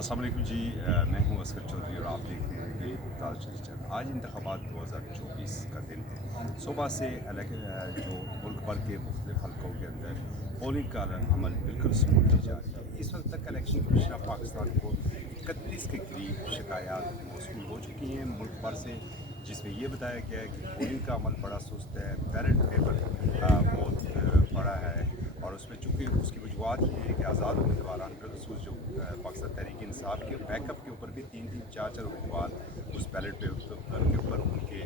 अस्सलाम वालेकुम जी। मैं हूं असगर चौधरी और आप देख रहे हैं ये ताज चैनल। आज इंतखाबात 2024 का दिन है। सुबह से जो मुल्क भर के मुख्तलिफ हल्कों के अंदर पोलिंग का अमल बिल्कुल स्मूथली जारी है। इस वक्त तक इलेक्शन कमीशन ऑफ पाकिस्तान को 31 के करीब शिकायत मौसूल हो चुकी हैं मुल्क भर से, जिसमें ये बताया गया है कि पोलिंग का अमल बड़ा सुस्त है, बैलेट पेपर बहुत बड़ा है, और उसमें चूँकि उसकी वजूहत ये है कि आज़ाद उम्मीदवार बिलखसूस जो पाकिस्तान तहरीक इंसाफ के बैकअप के ऊपर भी 3-3, 4-4 उम्मीदवार उस बैलेट पेपर के ऊपर उनके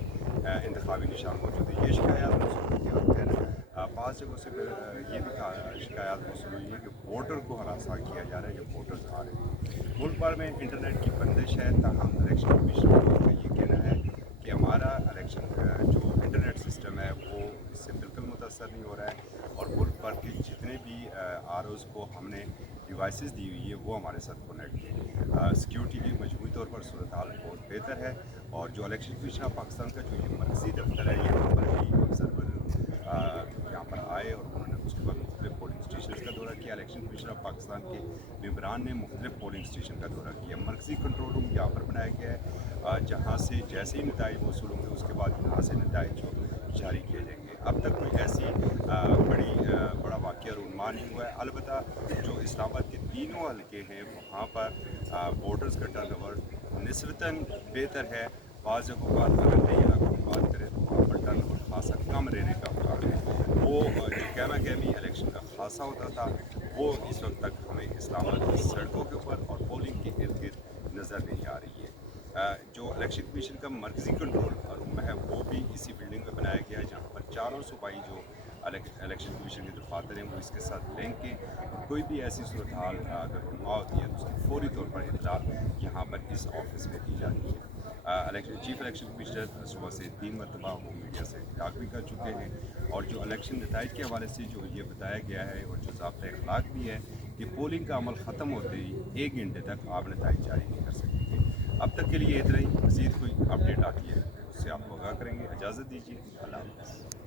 इंतखाबी निशान मौजूद है। ये शिकायत मौसूल हुई है, और फिर बाज़ जगहों से ये भी शिकायत मौसूल हुई है कि वोटर को हरासा किया जा रहा है, जो वोटर्स आ रहे हैं। मुल्क भर में इंटरनेट की बंदिश है, ताहम इलेक्शन कमीशन का ये कहना है कि हमारा इलेक्शन जो इंटरनेट सिस्टम है वो इससे बिल्कुल मुतासर नहीं हो रहा है, और मुल्क भर के जितने भी आरओज़ को हमने डिवाइसेस दी हुई है वो हमारे साथ कनेक्ट है। सिक्योरिटी की मजमूई तौर पर सूरत हाल बहुत बेहतर है, और जो इलेक्शन कमीशन ऑफ पाकिस्तान का जो ये मरकज़ी दफ्तर है, यहाँ पर भी ऑब्जर्वर यहाँ पर आए और उन्होंने उसके बाद मुख्तलिफ पोलिंग स्टेशन का दौरा किया। इलेक्शन कमीशन ऑफ पाकिस्तान के मेम्बरान ने मुख्तलिफ पोलिंग स्टेशन का दौरा किया। मरकज़ी कंट्रोल रूम यहाँ पर बनाया गया है, जहाँ से जैसे ही नताइज मौसूल होंगे उसके बाद यहाँ से नताइज जारी किए जाएंगे। अब तक कोई ऐसी बड़ा वाक़या रूनमा नहीं हुआ है। अलबत्ता जो इस्लामाबाद के तीनों हल्के हैं वहाँ पर वोटर्स का टर्नओवर निस्बतन बेहतर है। बाज़ जगहों पर अगर नई इलाकों की बात करें तो वहाँ पर टर्नओवर खासा कम रहने का मुकाम है। वो जो गहमा गहमी इलेक्शन का खासा होता था वो इस वक्त तक हमें इस्लामाबाद की सड़कों के ऊपर और पोलिंग के इर्द गिर्द नज़र नहीं आ रही है। जो इलेक्शन कमीशन का मरकज़ी कंट्रोल रूम है वो भी इसी बिल्डिंग में बनाया गया है, जहाँ पर चारों सूबाई जो इलेक्शन कमीशन के दफातर हैं वो इसके साथ लिंक हैं, और कोई भी ऐसी सूरत हाल अगर रुनमा होती है तो उसकी फौरी तौर पर इत्तला यहाँ पर इस ऑफिस में दी जाती है। चीफ इलेक्शन कमिश्नर सुबह से 3 मरतबा वो मीडिया से खिताब भी कर चुके हैं, और जो इलेक्शन नताइज के हवाले से जो ये बताया गया है और जो ज़ाब्ता अखलाक भी है कि पोलिंग का अमल ख़त्म होते ही 1 घंटे तक आप नताइज जारी नहीं कर सकेंगे। अब तक के लिए इतना ही। मज़ीद कोई अपडेट आती है उससे आपको आगाह करेंगे। इजाज़त दीजिए। अल्लाह हाफ़िज़।